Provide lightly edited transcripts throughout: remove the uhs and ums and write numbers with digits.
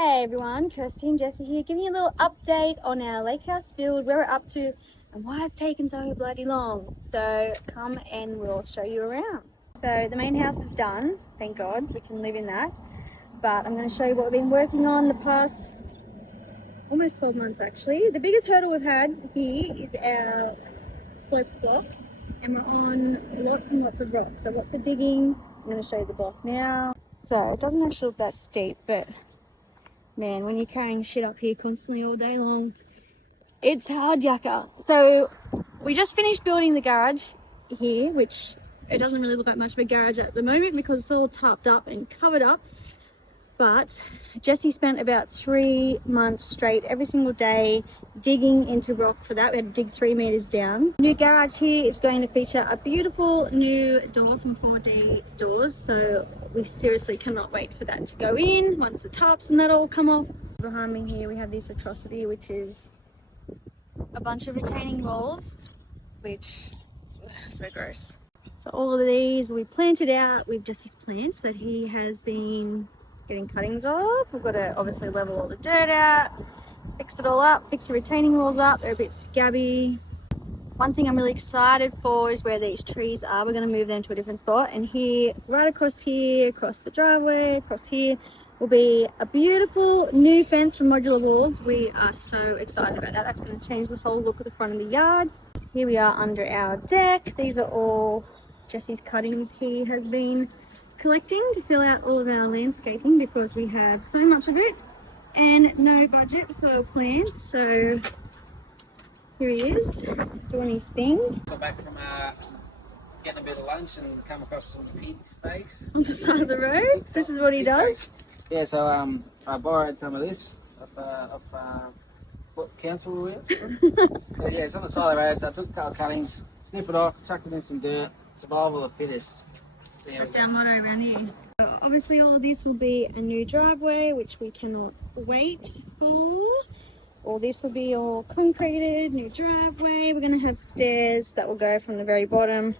Hey everyone, Kirsty and Jesse here, giving you a little update on our lake house build, where we're up to and why it's taken so bloody long. So come and we'll show you around. So the main house is done, thank God, we can live in that. But I'm going to show you what we've been working on the past almost 12 months actually. The biggest hurdle we've had here is our slope block, and we're on lots and lots of rock. So lots of digging. I'm going to show you the block now. So it doesn't actually look that steep, but man, when you're carrying shit up here constantly all day long, it's hard yakka. So we just finished building the garage here, which it doesn't really look like much of a garage at the moment because it's all tarped up and covered up. But Jesse spent about 3 months straight every single day digging into rock for that. We had to dig 3 meters down. The new garage here is going to feature a beautiful new door from 4D Doors. So we seriously cannot wait for that to go in once the tarps and that all come off. Behind me here we have this atrocity, which is a bunch of retaining walls, which so gross. So all of these will be planted out with Jesse's plants that he has been getting cuttings off. We've got to obviously level all the dirt out, fix it all up, fix the retaining walls up. They're a bit scabby. One thing I'm really excited for is where these trees are. We're going to move them to a different spot, and here, right across here, across the driveway, across here will be a beautiful new fence from Modular Walls. We are so excited about that. That's going to change the whole look of the front of the yard. Here we are under our deck. These are all Jesse's cuttings he has been collecting to fill out all of our landscaping because we have so much of it and no budget for plants. So here he is doing his thing. Got back from getting a bit of lunch and come across some pig's face On the side of the road. This is what he does. Yeah, so I borrowed some of this off what council we were with. But yeah, it's on the side of the road, so I took a couple of cuttings, snipped it off, chucked it in some dirt. Survival of the fittest. So yeah, that's our motto around here. So obviously all of this will be a new driveway, which we cannot wait for. All this will be all concreted, new driveway. We're going to have stairs that will go from the very bottom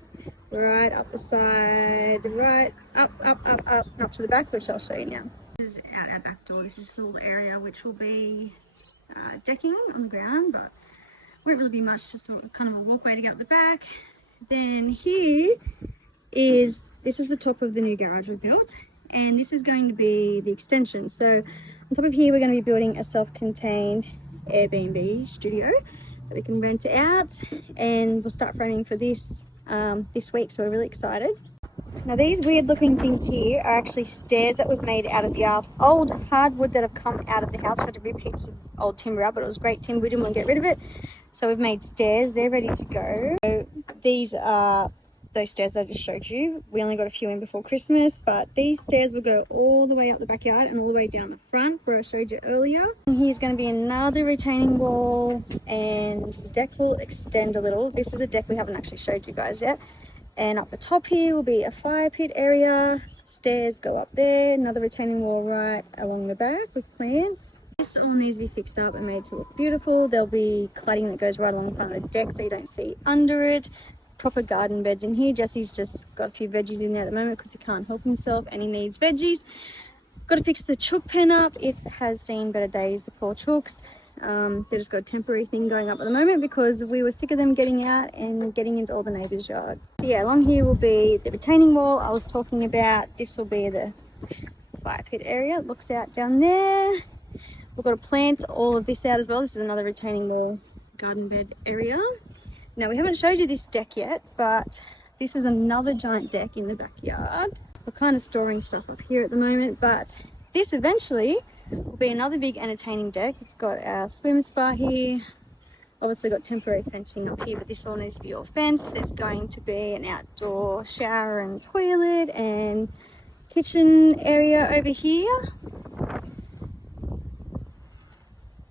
right up the side, right up to the back, which I'll show you now. This is our back door. This is a little area which will be decking on the ground, but won't really be much, just kind of a walkway to get up the back. Then here is, this is the top of the new garage we built, and this is going to be the extension. So on top of here we're going to be building a self-contained Airbnb studio that we can rent out, and we'll start framing for this this week, so we're really excited. Now these weird looking things here are actually stairs that we've made out of the old hardwood that have come out of the house. We had to rip heaps of old timber out, but it was great timber, we didn't want to get rid of it, so we've made stairs. They're ready to go. So these are those stairs that I just showed you. We only got a few in before Christmas, but these stairs will go all the way up the backyard and all the way down the front where I showed you earlier. And here's going to be another retaining wall, and the deck will extend a little. This is a deck we haven't actually showed you guys yet. And up the top here will be a fire pit area. Stairs go up there, another retaining wall right along the back with plants. This all needs to be fixed up and made to look beautiful. There'll be cladding that goes right along the front of the deck so you don't see under it. Proper garden beds in here. Jesse's just got a few veggies in there at the moment because he can't help himself and he needs veggies. Got to fix the chook pen up. It has seen better days, the poor chooks. They just got a temporary thing going up at the moment because we were sick of them getting out and getting into all the neighbours' yards. So yeah, along here will be the retaining wall I was talking about. This will be the fire pit area. It looks out down there. We've got to plant all of this out as well. This is another retaining wall garden bed area. Now we haven't showed you this deck yet, but this is another giant deck in the backyard. We're kind of storing stuff up here at the moment, but this eventually will be another big entertaining deck. It's got our swim spa here. Obviously got temporary fencing up here, but this all needs to be all fenced. There's going to be an outdoor shower and toilet and kitchen area over here.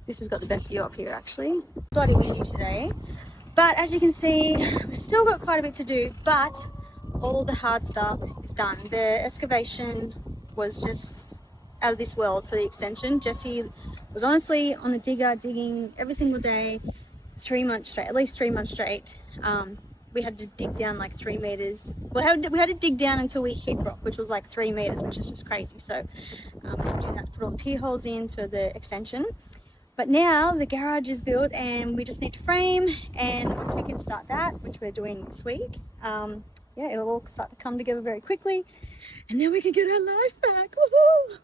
This has got the best view up here actually. Bloody windy today. But as you can see, we've still got quite a bit to do, but all the hard stuff is done. The excavation was just out of this world for the extension. Jesse was honestly on the digger digging every single day, 3 months straight, at least 3 months straight. we had to dig down like 3 meters. We had to dig down until we hit rock, which was like 3 meters, which is just crazy. So we had to do that to put all the pier holes in for the extension. But now the garage is built and we just need to frame, and once we can start that, which we're doing this week, yeah, it'll all start to come together very quickly, and then we can get our life back. Woohoo!